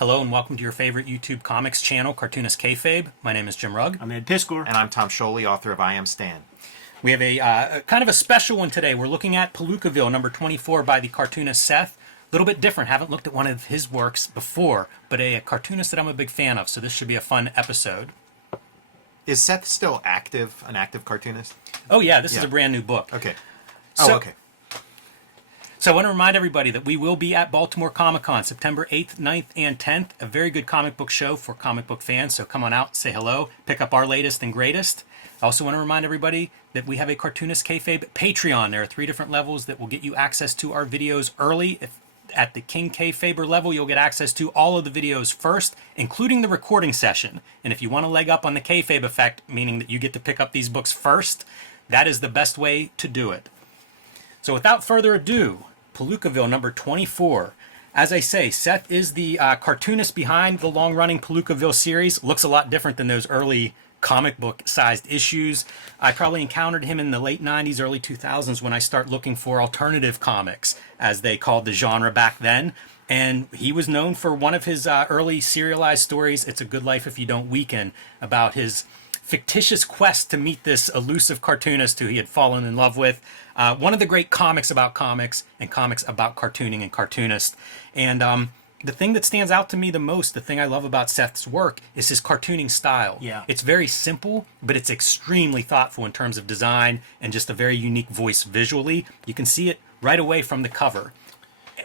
Hello and welcome to your favorite YouTube comics channel, Cartoonist Kayfabe. My name is Jim Rugg. I'm Ed Piskor. And I'm Tom Scholey, author of I Am Stan. We have a kind of a special one today. We're looking at Palookaville, number 24 by the cartoonist Seth. A little bit different. Haven't looked at one of his works before, but a cartoonist that I'm a big fan of, so this should be a fun episode. Is Seth still active, an active cartoonist? Oh yeah, this is a brand new book. Okay. Okay. So I want to remind everybody that we will be at Baltimore Comic-Con September 8th, 9th, and 10th. A very good comic book show for comic book fans, so come on out, say hello, pick up our latest and greatest. I also want to remind everybody that we have a Cartoonist Kayfabe Patreon. There are 3 different levels that will get you access to our videos early. If at the King Kayfaber level, you'll get access to all of the videos first, including the recording session. And if you want to leg up on the Kayfabe effect, meaning that you get to pick up these books first, that is the best way to do it. So without further ado, Palookaville number 24. As I say, Seth is the cartoonist behind the long-running Palookaville series. Looks a lot different than those early comic book-sized issues. I probably encountered him in the late 90s, early 2000s when I start looking for alternative comics, as they called the genre back then. And he was known for one of his early serialized stories, It's a Good Life If You Don't Weaken, about his fictitious quest to meet this elusive cartoonist who he had fallen in love with. One of the great comics about comics and comics about cartooning and cartoonists. And the thing that stands out to me the most, the thing I love about Seth's work, is his cartooning style. Yeah. It's very simple, but it's extremely thoughtful in terms of design and just a very unique voice visually. You can see it right away from the cover.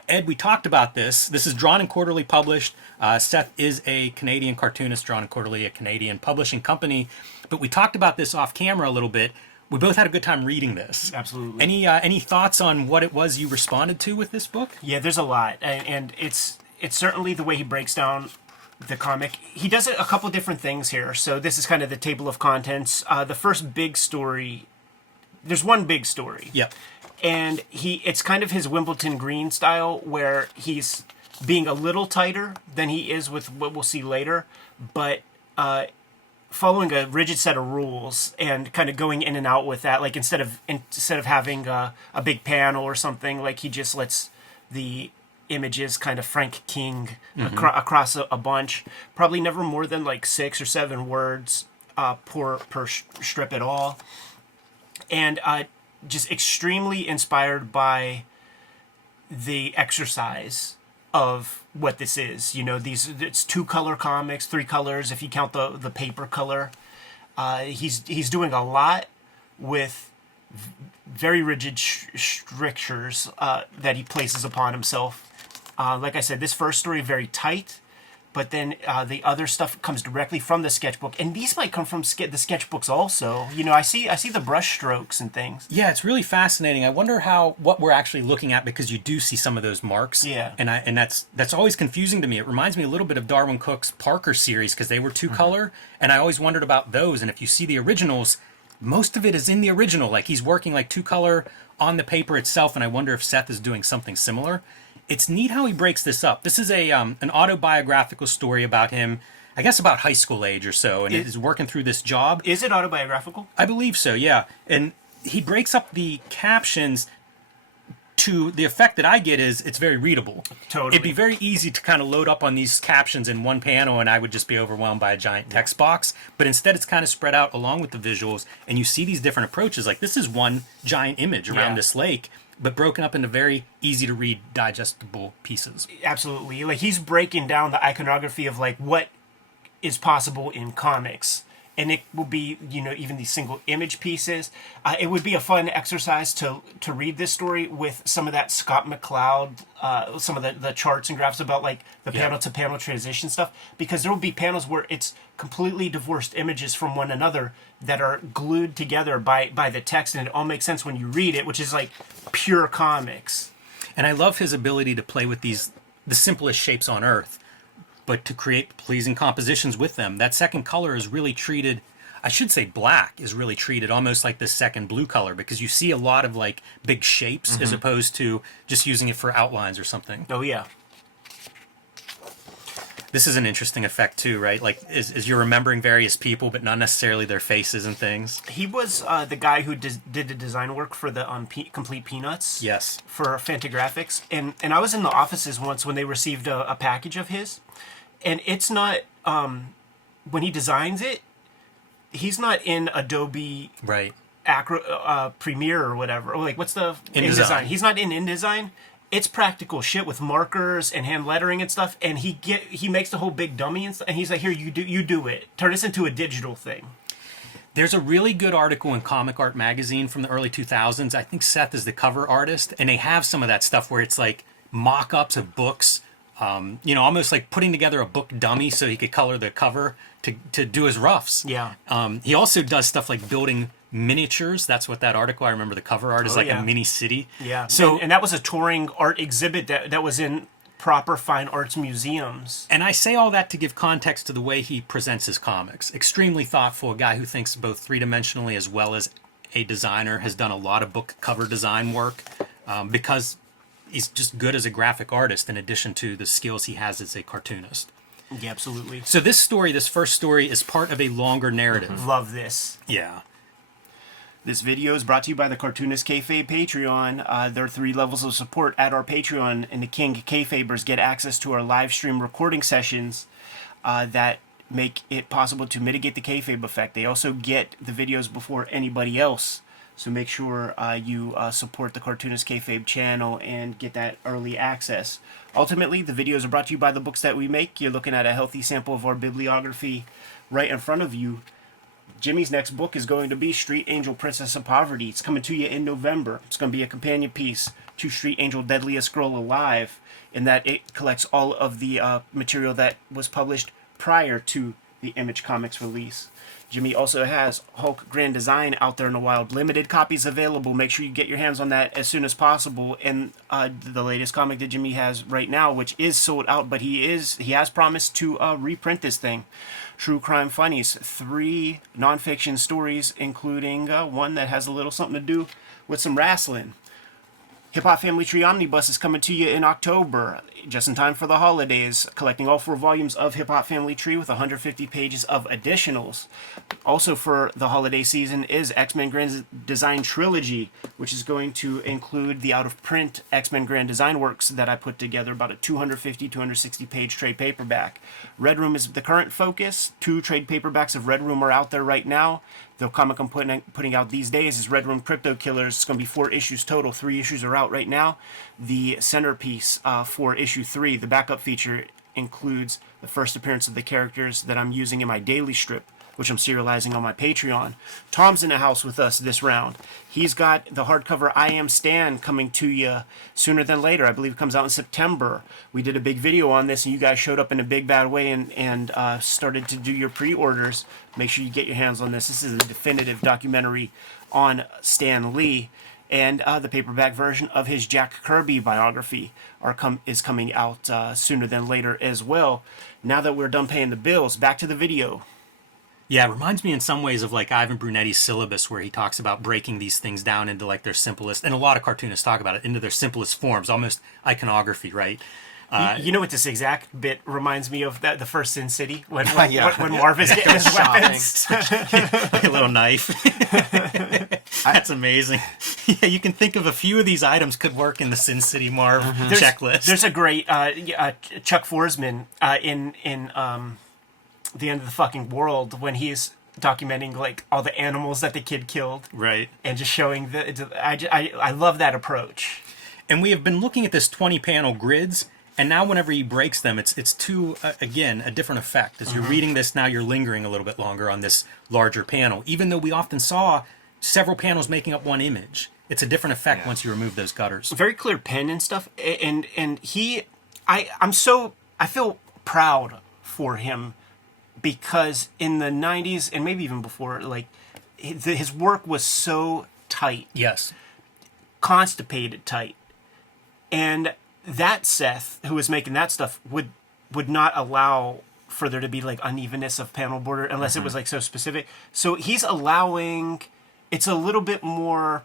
Ed, we talked about this. This is Drawn and Quarterly published. Seth is a Canadian cartoonist, Drawn and Quarterly, a Canadian publishing company. But we talked about this off camera a little bit. We both had a good time reading this. Absolutely. Any thoughts on what it was you responded to with this book? Yeah, there's a lot, and it's certainly the way he breaks down the comic. He does a couple different things here. So this is kind of the table of contents. The first big story. There's one big story. Yep. And it's kind of his Wimbledon Green style, where he's being a little tighter than he is with what we'll see later, but following a rigid set of rules and kind of going in and out with that. Like instead of having a big panel or something, like he just lets the images kind of Frank King across a bunch. Probably never more than like 6 or 7 words per strip at all, and just extremely inspired by the exercise of what this is. You know, it's 2-color comics, 3 colors if you count the paper color. He's doing a lot with very rigid strictures that he places upon himself. Like I said, this first story very tight, but then the other stuff comes directly from the sketchbook, and these might come from the sketchbooks also. You know, I see the brush strokes and things. Yeah, it's really fascinating. I wonder what we're actually looking at, because you do see some of those marks. Yeah, and that's always confusing to me. It reminds me a little bit of Darwin Cook's Parker series, because they were 2-color, and I always wondered about those. And if you see the originals, most of it is in the original. Like he's working like 2-color on the paper itself, and I wonder if Seth is doing something similar. It's neat how he breaks this up. This is an autobiographical story about him, I guess about high school age or so, and he's working through this job. Is it autobiographical? I believe so, yeah. And he breaks up the captions to the effect that I get is it's very readable. Totally. It'd be very easy to kind of load up on these captions in one panel, and I would just be overwhelmed by a giant text box. But instead, it's kind of spread out along with the visuals, and you see these different approaches. Like this is one giant image around this lake, but broken up into very easy to read, digestible pieces. Absolutely. Like he's breaking down the iconography of like what is possible in comics. And it will be, you know, even these single image pieces. It would be a fun exercise to read this story with some of that Scott McCloud, some of the charts and graphs about like the panel to panel transition stuff, because there will be panels where it's completely divorced images from one another that are glued together by the text, and it all makes sense when you read it, which is like pure comics. And I love his ability to play with the simplest shapes on Earth, but to create pleasing compositions with them. That second color is really treated, I should say black is really treated almost like the second blue color, because you see a lot of like big shapes as opposed to just using it for outlines or something. Oh yeah. This is an interesting effect too, right? Like, is you're remembering various people, but not necessarily their faces and things. He was the guy who did the design work for the Complete Peanuts. Yes. For Fantagraphics. And I was in the offices once when they received a package of his. and it's not when he designs it, he's not in Adobe Right. Premiere or whatever. Or like, what's the InDesign. He's not in InDesign. It's practical shit with markers and hand lettering and stuff. And he makes the whole big dummy and stuff. And he's like, here, you do it. Turn this into a digital thing. There's a really good article in Comic Art Magazine from the early 2000s. I think Seth is the cover artist, and they have some of that stuff where it's like mock-ups of books, almost like putting together a book dummy so he could color the cover to do his roughs. Yeah. He also does stuff like building miniatures. That's what that article, I remember the cover art is like yeah. a mini city. Yeah. So, and that was a touring art exhibit that was in proper fine arts museums. and I say all that to give context to the way he presents his comics. Extremely thoughtful, a guy who thinks both three-dimensionally as well as a designer, has done a lot of book cover design work because he's just good as a graphic artist in addition to the skills he has as a cartoonist. Yeah, absolutely. So this first story, is part of a longer narrative. Love this. Yeah. This video is brought to you by the Cartoonist Kayfabe Patreon. There are 3 levels of support at our Patreon, and the King Kayfabers get access to our live stream recording sessions that make it possible to mitigate the kayfabe effect. They also get the videos before anybody else, so make sure you support the Cartoonist Kayfabe channel and get that early access. Ultimately, the videos are brought to you by the books that we make. You're looking at a healthy sample of our bibliography right in front of you. Jimmy's next book is going to be Street Angel, Princess of Poverty. It's coming to you in November. It's going to be a companion piece to Street Angel, Deadliest Girl Alive, in that it collects all of the material that was published prior to the Image Comics release. Jimmy also has Hulk Grand Design out there in the wild. Limited copies available. Make sure you get your hands on that as soon as possible. And the latest comic that Jimmy has right now, which is sold out, but he has promised to reprint this thing. True Crime Funnies, 3 nonfiction stories, including one that has a little something to do with some wrestling. Hip Hop Family Tree Omnibus is coming to you in October, just in time for the holidays, collecting all 4 volumes of Hip Hop Family Tree with 150 pages of additionals. Also for the holiday season is X-Men Grand Design Trilogy, which is going to include the out-of-print X-Men Grand Design works that I put together, about a 250, 260-page trade paperback. Red Room is the current focus. 2 trade paperbacks of Red Room are out there right now. The comic I'm putting out these days is Red Room Crypto Killers. It's going to be 4 issues total. 3 issues are out right now. The centerpiece for issue 3, the backup feature, includes the first appearance of the characters that I'm using in my daily strip, which I'm serializing on my Patreon. Tom's in the house with us this round. He's got the hardcover I Am Stan coming to you sooner than later. I believe it comes out in September. We did a big video on this, and you guys showed up in a big bad way and started to do your pre-orders. Make sure you get your hands on this. This is a definitive documentary on Stan Lee. And the paperback version of his Jack Kirby biography is coming out sooner than later as well. Now that we're done paying the bills, back to the video. Yeah, it reminds me in some ways of like Ivan Brunetti's syllabus, where he talks about breaking these things down into like their simplest, and a lot of cartoonists talk about it, into their simplest forms, almost iconography, right? You know what this exact bit reminds me of? The first Sin City, when Yeah. Marvin's getting his weapons. A little knife. That's amazing. Yeah, you can think of a few of these items could work in the Sin City Marv checklist. There's a great Chuck Forsman in The End of the Fucking World, when he's documenting like all the animals that the kid killed, Right. and just showing I love that approach. And we have been looking at this 20-panel grids, and now whenever he breaks them, it's to, again, a different effect. As you're reading this now, you're lingering a little bit longer on this larger panel, even though we often saw several panels making up one image. It's a different effect once you remove those gutters. Very clear pen and stuff, and I feel proud for him, because in the 90s, and maybe even before, like, his work was so tight. Yes. Constipated tight. And that Seth, who was making that stuff, would not allow for there to be like unevenness of panel border unless it was like so specific. So he's allowing, it's a little bit more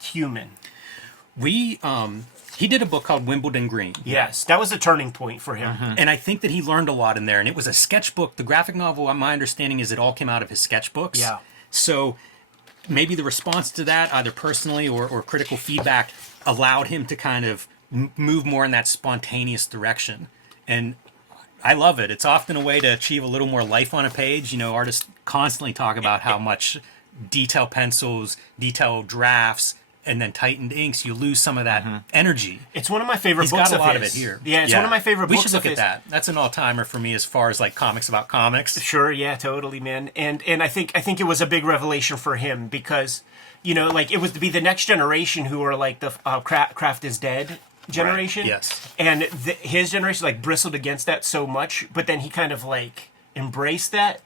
human. He did a book called Wimbledon Green. Yes, that was a turning point for him. And I think that he learned a lot in there. And it was a sketchbook. The graphic novel, my understanding is it all came out of his sketchbooks. Yeah. So maybe the response to that, either personally or critical feedback, allowed him to kind of move more in that spontaneous direction. And I love it. It's often a way to achieve a little more life on a page. You know, artists constantly talk about how much detail pencils, detail drafts, and then tightened inks, you lose some of that energy. It's one of my favorite He's books got a lot his. of it here. Yeah, it's one of my favorite we books should look of at his. that. That's an all-timer for me as far as like comics about comics. Sure, yeah, totally, man. And I think it was a big revelation for him because, you know, like it was to be the next generation who are like the Craft is Dead generation. Right. Yes. And his generation like bristled against that so much, but then he kind of like embraced that.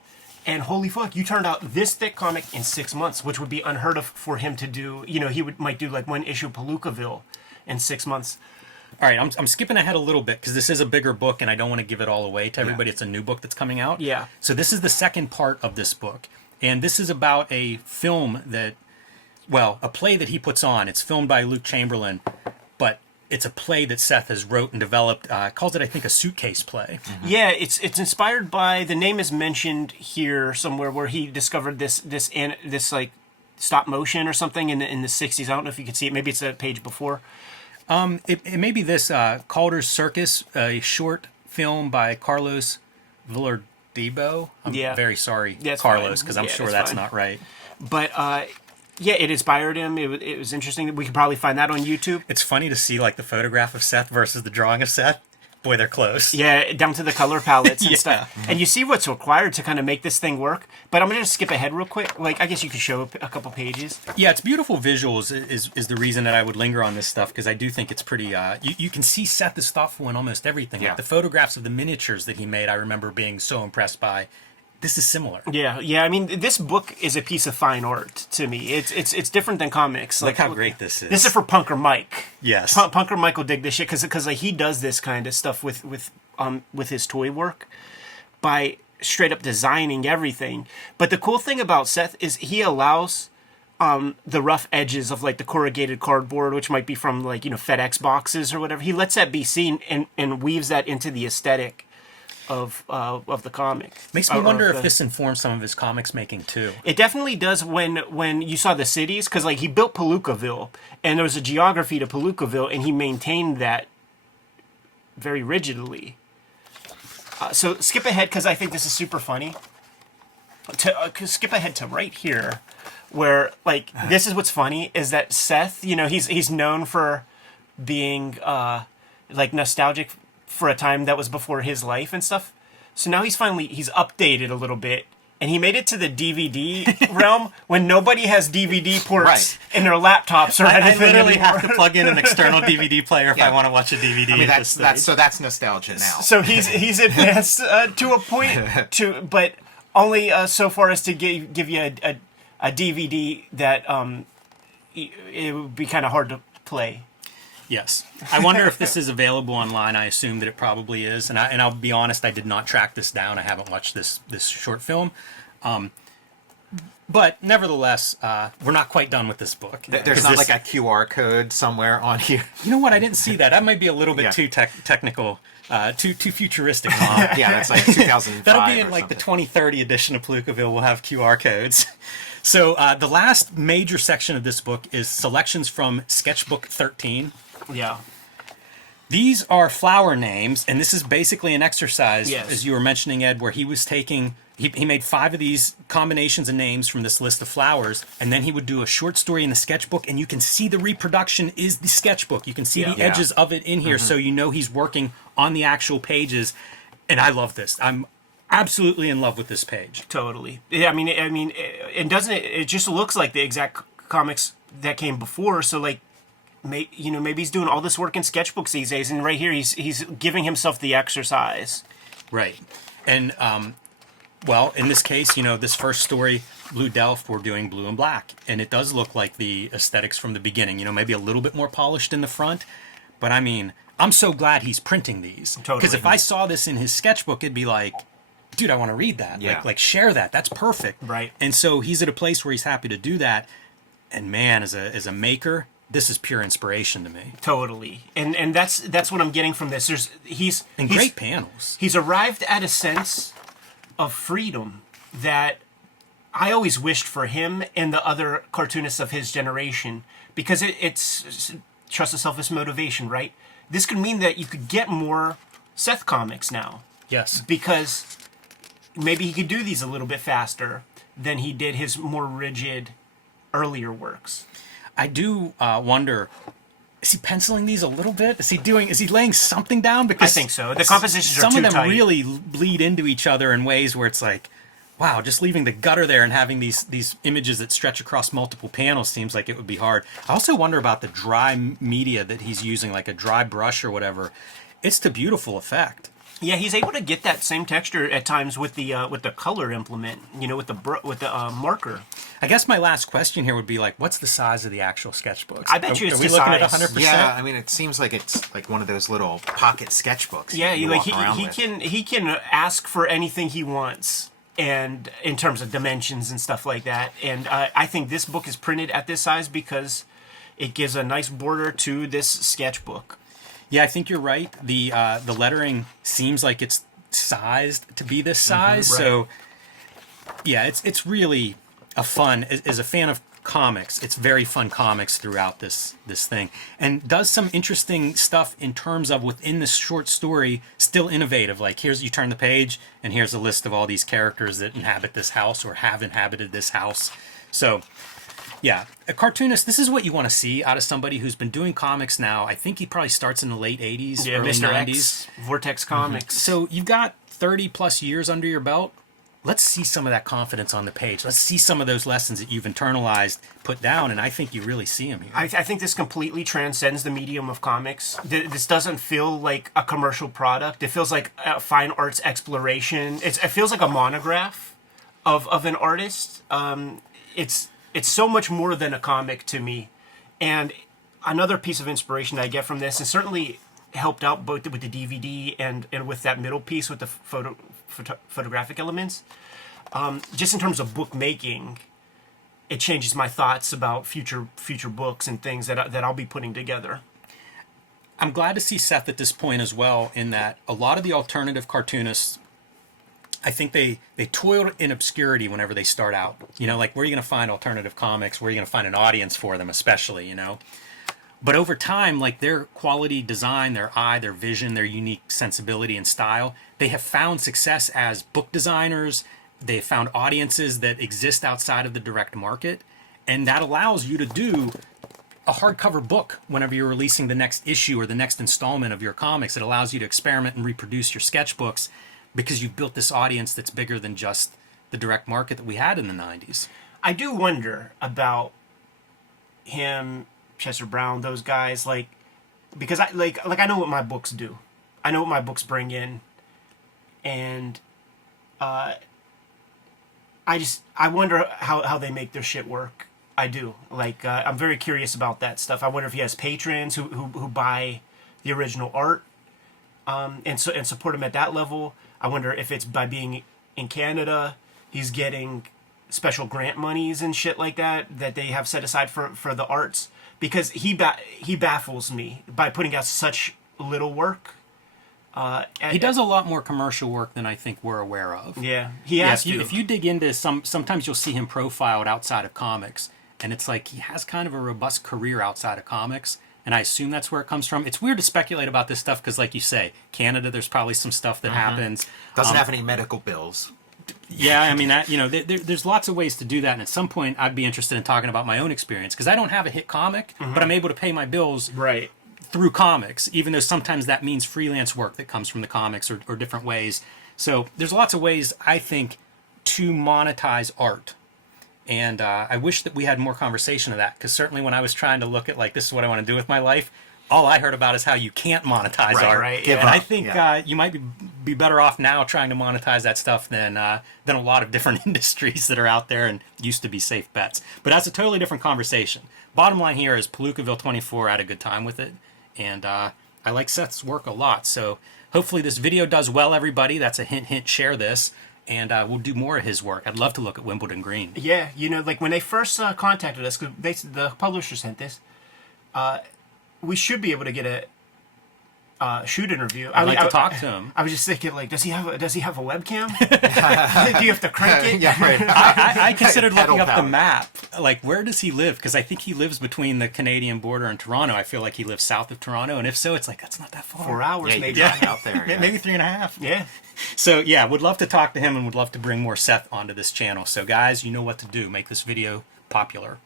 And holy fuck, you turned out this thick comic in 6 months, which would be unheard of for him to do. You know, might do like one issue of Palookaville in 6 months. All right, I'm skipping ahead a little bit because this is a bigger book and I don't want to give it all away to everybody. It's a new book that's coming out. Yeah. So this is the second part of this book. And this is about a film that, well, a play that he puts on. It's filmed by Luke Chamberlain, but it's a play that Seth has wrote and developed. Calls it, I think, a suitcase play. Yeah, it's inspired by, the name is mentioned here somewhere where he discovered this like stop motion or something in the 60s. I don't know if you can see it. Maybe it's a page before. It may be this Calder's Circus, a short film by Carlos Villardibo. I'm very sorry, That's Carlos, fine. because I'm Yeah, sure that's that's fine. not right. But yeah, it inspired him. It was interesting. We could probably find that on YouTube. It's funny to see like the photograph of Seth versus the drawing of Seth. Boy, they're close. Yeah, down to the color palettes and Yeah. stuff. And you see what's required to kind of make this thing work. But I'm going to skip ahead real quick. Like, I guess you could show a couple pages. Yeah, it's beautiful visuals is the reason that I would linger on this stuff, because I do think it's pretty, you can see Seth is thoughtful in almost everything. Yeah. Like the photographs of the miniatures that he made, I remember being so impressed by. This is similar. Yeah. I mean, this book is a piece of fine art to me. It's different than comics. Look how great this is. This is for Punker Mike. Yes. Punker Mike will dig this shit because like, he does this kind of stuff with his toy work by straight up designing everything. But the cool thing about Seth is he allows the rough edges of like the corrugated cardboard, which might be from like, you know, FedEx boxes or whatever. He lets that be seen and weaves that into the aesthetic of the comic. Makes me Or wonder of if the- this informs some of his comics making too. It definitely does when you saw the cities, because like he built Palookaville and there was a geography to Palookaville and he maintained that very rigidly. So skip ahead because I think this is super funny. Skip ahead to right here, where like this is what's funny is that Seth, you know, he's known for being like nostalgic for a time that was before his life and stuff. So now he's updated a little bit. And he made it to the DVD realm when nobody has DVD ports Right. in their laptops or I anything literally anymore. have to plug in an external DVD player if Yeah. I want to watch a DVD. I mean, at this that's stage. nostalgia now. So he's advanced to a point but only so far as to give you a DVD that it would be kind of hard to play. Yes. I wonder if this is available online. I assume that it probably is. And I'll be honest, I did not track this down. I haven't watched this short film. But nevertheless, we're not quite done with this book. There's not like a QR code somewhere on here. You know what? I didn't see that. That might be a little bit Yeah. too technical, too futuristic. Mom. Yeah, that's like 2005. That'll be in or like the something. 2030 edition of Palookaville. We'll have QR codes. So the last major section of this book is selections from Sketchbook 13. Yeah. These are flower names, and this is basically an exercise, Yes. as you were mentioning, Ed, where he was taking... He made 5 of these combinations of names from this list of flowers, and then he would do a short story in the sketchbook, and you can see the reproduction is the sketchbook. You can see the Yeah. edges of it in here, so you know he's working on the actual pages. And I love this. I'm absolutely in love with this page. Totally. Yeah, I mean, and doesn't it? It just looks like the exact comics that came before. So like, maybe he's doing all this work in sketchbooks these days, and right here he's giving himself the exercise. Right. And, well, in this case, this first story, Blue Delft, we're doing blue and black. And it does look like the aesthetics from the beginning, maybe a little bit more polished in the front. But I mean, I'm so glad he's printing these. Totally. Because if I saw this in his sketchbook, it'd be like, dude, I want to read that. Yeah. Like share that. That's perfect. Right. And so he's at a place where he's happy to do that. And man, as a maker, this is pure inspiration to me. Totally. And that's what I'm getting from this. He's Great panels. He's arrived at a sense of freedom that I always wished for him and the other cartoonists of his generation, because it's trust the self as motivation, right? This could mean that you could get more Seth comics now. Yes. Because maybe he could do these a little bit faster than he did his more rigid earlier works. I do wonder, is he penciling these a little bit? Is he laying something down? Because I think so. The compositions are some too of them tight. really bleed into each other in ways where it's like, wow, just leaving the gutter there and having these images that stretch across multiple panels seems like it would be hard. I also wonder about the dry media that he's using, like a dry brush or whatever. It's to beautiful effect. Yeah, he's able to get that same texture at times with the color implement, with the marker. I guess my last question here would be like, what's the size of the actual sketchbooks? I bet you it's are we the looking at size. 100%? Yeah, I mean, it seems like it's like one of those little pocket sketchbooks. Yeah, you like walk around with. he can ask for anything he wants, and in terms of dimensions and stuff like that. And I think this book is printed at this size because it gives a nice border to this sketchbook. Yeah, I think you're right. The lettering seems like it's sized to be this size. right. So yeah, it's really a fun, as a fan of comics, it's very fun comics throughout this thing, and does some interesting stuff in terms of within this short story, still innovative. Like, here's, you turn the page and here's a list of all these characters that inhabit this house or have inhabited this house. So yeah, a cartoonist, this is what you want to see out of somebody who's been doing comics now. I think he probably starts in the late 80s, Yeah, early Mr. 90s. X, Vortex Comics. So you've got 30 plus years under your belt. Let's see some of that confidence on the page. Let's see some of those lessons that you've internalized, put down, and I think you really see them here. I think this completely transcends the medium of comics. This doesn't feel like a commercial product. It feels like a fine arts exploration. It feels like a monograph of an artist. It's so much more than a comic to me. And another piece of inspiration that I get from this, and certainly helped out both with the DVD and with that middle piece with the photographic elements, just in terms of bookmaking, it changes my thoughts about future books and things that I'll be putting together. I'm glad to see Seth at this point as well, in that a lot of the alternative cartoonists, I think they toiled in obscurity whenever they start out. Like, where are you going to find alternative comics? Where are you going to find an audience for them, especially, But over time, like, their quality design, their eye, their vision, their unique sensibility and style, they have found success as book designers. They have found audiences that exist outside of the direct market. And that allows you to do a hardcover book whenever you're releasing the next issue or the next installment of your comics. It allows you to experiment and reproduce your sketchbooks because you've built this audience that's bigger than just the direct market that we had in the 90s. I do wonder about him, Chester Brown, those guys, like, because I know what my books do. I know what my books bring in, and I wonder how they make their shit work. I do. Like, I'm very curious about that stuff. I wonder if he has patrons who buy the original art, and support him at that level. I wonder if it's by being in Canada, he's getting special grant monies and shit like that they have set aside for the arts. Because he baffles me by putting out such little work. He does a lot more commercial work than I think we're aware of. Yeah, he has to. If you dig into sometimes you'll see him profiled outside of comics, and it's like he has kind of a robust career outside of comics, and I assume that's where it comes from. It's weird to speculate about this stuff because, like you say, Canada, there's probably some stuff that happens. Doesn't have any medical bills. Yeah, I mean, there's lots of ways to do that, and at some point I'd be interested in talking about my own experience, because I don't have a hit comic, but I'm able to pay my bills Right. through comics, even though sometimes that means freelance work that comes from the comics or different ways. So there's lots of ways, I think, to monetize art. And I wish that we had more conversation of that, because certainly when I was trying to look at, like, this is what I want to do with my life, all I heard about is how you can't monetize art. Right, Give yeah. And I up. think Yeah. you might be better off now trying to monetize that stuff than a lot of different industries that are out there and used to be safe bets. But that's a totally different conversation. Bottom line here is Palookaville 24 had a good time with it, and I like Seth's work a lot. So hopefully this video does well, everybody. That's a hint, share this, and we'll do more of his work. I'd love to look at Wimbledon Green. Yeah, like when they first contacted us, because the publisher sent this, we should be able to get shoot interview. I'd like to talk to him. I was just thinking, like, does he have a webcam? Do you have to crank it? Yeah, right. I considered looking up the Pedal map. Like, where does he live? Because I think he lives between the Canadian border and Toronto. I feel like he lives south of Toronto. And if so, it's like, that's not that far. 4 hours, Yeah, maybe. you drive out there. Yeah. Maybe 3.5. Yeah. So, yeah, would love to talk to him and would love to bring more Seth onto this channel. So, guys, you know what to do. Make this video popular.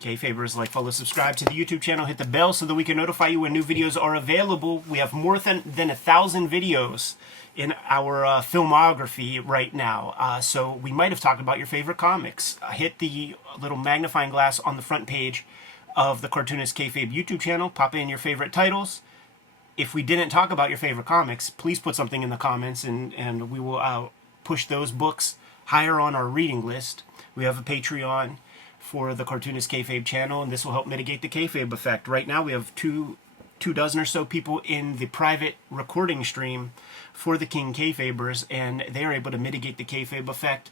Kayfabers, like, follow, subscribe to the YouTube channel, hit the bell so that we can notify you when new videos are available. We have more than 1,000 videos in our filmography right now. So we might have talked about your favorite comics. Hit the little magnifying glass on the front page of the Cartoonist Kayfabe YouTube channel. Pop in your favorite titles. If we didn't talk about your favorite comics, please put something in the comments and we will push those books higher on our reading list. We have a Patreon for the Cartoonist Kayfabe channel, and this will help mitigate the kayfabe effect. Right now we have two dozen or so people in the private recording stream for the King Kayfabers, and they are able to mitigate the kayfabe effect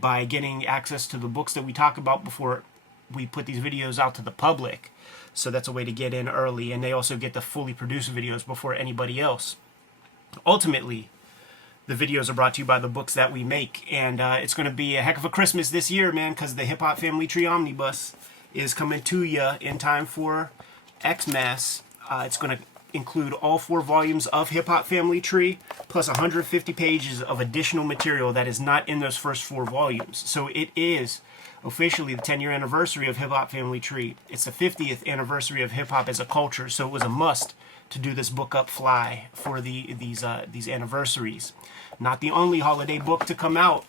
by getting access to the books that we talk about before we put these videos out to the public. So that's a way to get in early, and they also get the fully produced videos before anybody else. Ultimately, the videos are brought to you by the books that we make, and it's going to be a heck of a Christmas this year, man, because the Hip Hop Family Tree Omnibus is coming to you in time for Xmas. It's going to include all 4 volumes of Hip Hop Family Tree, plus 150 pages of additional material that is not in those first 4 volumes. So it is officially the 10-year anniversary of Hip Hop Family Tree. It's the 50th anniversary of hip hop as a culture, so it was a must to do this book up fly for these anniversaries. Not the only holiday book to come out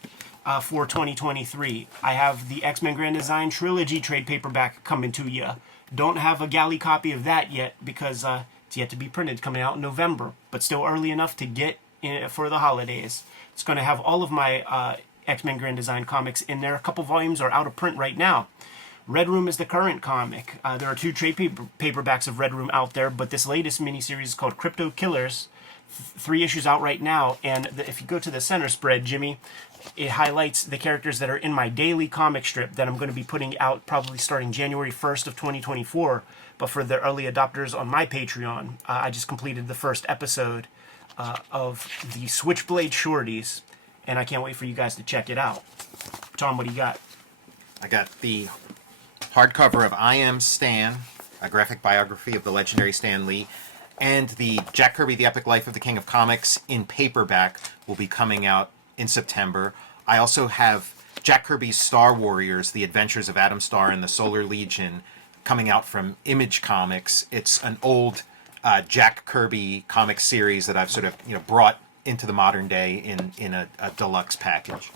for 2023. I have the X-Men Grand Design Trilogy trade paperback coming to you. Don't have a galley copy of that yet because it's yet to be printed, coming out in November, but still early enough to get in for the holidays. It's going to have all of my X-Men Grand Design comics in there. A couple volumes are out of print right now. Red Room is the current comic. There are 2 trade paperbacks of Red Room out there, but this latest miniseries is called Crypto Killers. 3 issues out right now, and if you go to the center spread, Jimmy, it highlights the characters that are in my daily comic strip that I'm going to be putting out probably starting January 1st of 2024, but for the early adopters on my Patreon, I just completed the first episode of the Switchblade Shorties, and I can't wait for you guys to check it out. Tom, what do you got? I got the hardcover of I Am Stan, a graphic biography of the legendary Stan Lee, and the Jack Kirby, The Epic Life of the King of Comics in paperback will be coming out in September. I also have Jack Kirby's Star Warriors, The Adventures of Adam Star and the Solar Legion, coming out from Image Comics. It's an old Jack Kirby comic series that I've sort of brought into the modern day in a deluxe package.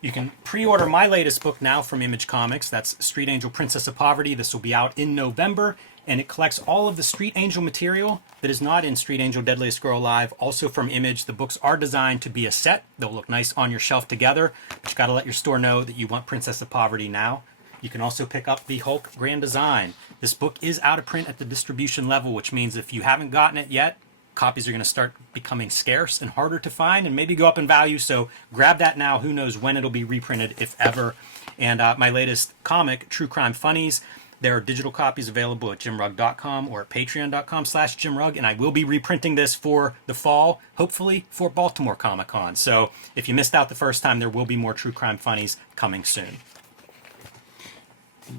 You can pre-order my latest book now from Image Comics. That's Street Angel Princess of Poverty. This will be out in November, and it collects all of the Street Angel material that is not in Street Angel Deadliest Girl Alive, also from Image. The books are designed to be a set. They'll look nice on your shelf together, but you got to let your store know that you want Princess of Poverty now. You can also pick up the Hulk Grand Design. This book is out of print at the distribution level, which means if you haven't gotten it yet, copies are going to start becoming scarce and harder to find and maybe go up in value, so grab that now. Who knows when it'll be reprinted, if ever. And my latest comic, True Crime Funnies, there are digital copies available at jimrugg.com or at patreon.com/jimrugg, and I will be reprinting this for the fall, hopefully for Baltimore Comic Con. So if you missed out the first time, there will be more True Crime Funnies coming soon.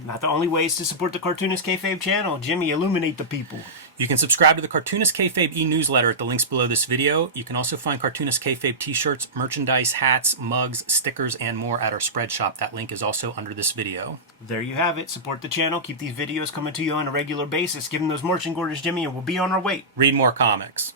Not the only ways to support the Cartoonist Kayfabe channel. Jimmy, illuminate the people. You can subscribe to the Cartoonist Kayfabe e-newsletter at the links below this video. You can also find Cartoonist Kayfabe t-shirts, merchandise, hats, mugs, stickers, and more at our spread shop. That link is also under this video. There you have it. Support the channel. Keep these videos coming to you on a regular basis. Give them those marching orders, Jimmy, and we'll be on our way. Read more comics.